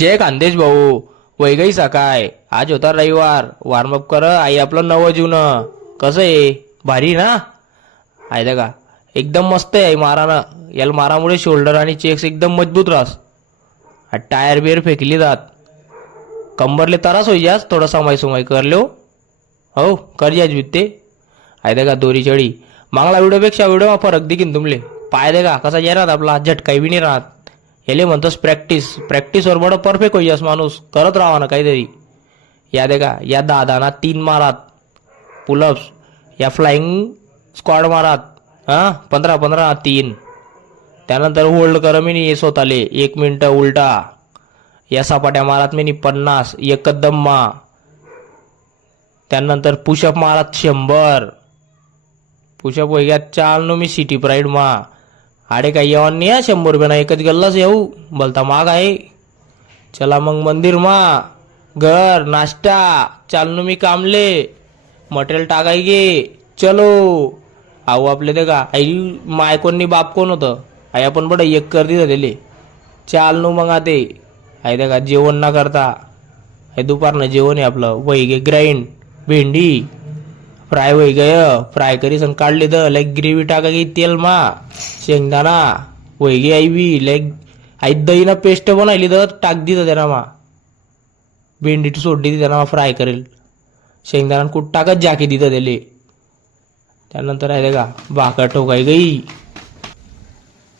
जय खानदेश भाऊ. वय गई सकाळ. आज होता रविवार. वॉर्मअप कर. आई आपलं नवं जुनं. कसं आहे? भारी ना? आहे का? एकदम मस्त आहे मारानं. याला मारामुळे शोल्डर आणि चेक्स एकदम मजबूत राहस. टायर बियर फेकली जात. कंबरले त्रास होई जास थोडा समय सुमाई कर लो. हो कर जाज बित्ते. आहे का दोरी चढी. मागला व्हिडिओपेक्षा व्हिडिओ फरक दिकीन तुमले. पाय दे का कसा जाय राहत आपला झटकाई बी नाही राहत. याले म्हणतोस प्रॅक्टिस. प्रॅक्टिसवर बडं परफेक्ट होईयास माणूस. करत राहा ना काहीतरी. या दे का या दादाना 3 मारात पुलअप्स. या फ्लाइंग स्क्वॉड मारात 15-15 3. त्यानंतर होल्ड कर मी नाही स्वतःले 1 मिनिट उलटा. या सपाट्या मारात मी 50 एक मा. त्यानंतर पुशअप मारात 100. पुशअप होई गया चाल नो मी सिटी प्राईड मा. आडे काही येऊन नाही 100 रुपये एकच गल्लाच येऊ बोलता माग आहे. चला मग मंदिर मा घर नाश्ता चालनो मी कामले. मटेरियल टाकाय गे चलो. आऊ आपले ते का आई माय कोणी बाप कोण होतं. आई आपण बडं एक कर दिलं त्याले. चालनो मग आते. आहे ते का जेवण ना करता. हे दुपारनं जेवण आहे आपलं. वही गे ग्राइंड भेंडी फ्राय होई गय. फ्राय करी सण काढले तर लाईक ग्रेव्ही टाका गे तेल मा. शेंगदाणा होई गे आई बी लाईक आई दही ना पेस्ट बनवली तर टाक दिलं त्याला मा. भेंडी सोडली ती त्यांना फ्राय करेल. शेंगदाणा कुठ टाकत जाके दिलं त्याले. त्यानंतर आहे का भाकर ठोकाई गई.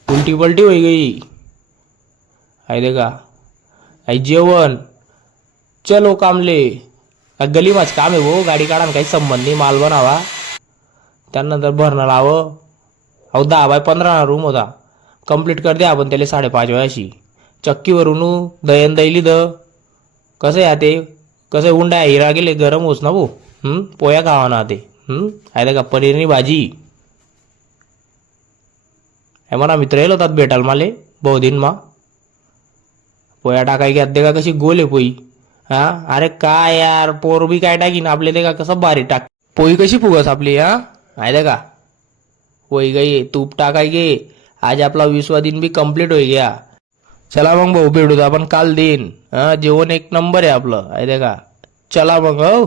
उलटी पलटी होई गई. आहे का आई जेवण चलो कामले. गली माच काम आहे भाऊ. गाडी काढा काही संबंध नाही माल बनावा. त्यानंतर भरणं लावं. अहो 10x15 रूम होता. कंप्लीट कर द्या आपण त्याला 5:30 वेळाशी. चक्कीवरून दयन दैली द कसं आहे ते कसं उंडा हिरा गेले गरम होस ना भाऊ. पोया खावा ना ते. आहे का पनीरनी भाजी. हे म्हणा मित्र येलो होतात भेटाल माले बहुदिन मा. पोया टाकाय घ्या दे का कशी गोल आहे पोई. अरे काय यार पोर बी काय टाकीन आपले ते का कसं भारी टाक. पोई कशी फुगस आपली आहे का. होई गई तूप टाकाय गे. आज आपला 20वा दिन बी कंप्लीट होई गया. चला मग भाऊ भेटू आपण काल देईन. जेवण एक नंबर आहे आपलं आहे का. चला मग हो.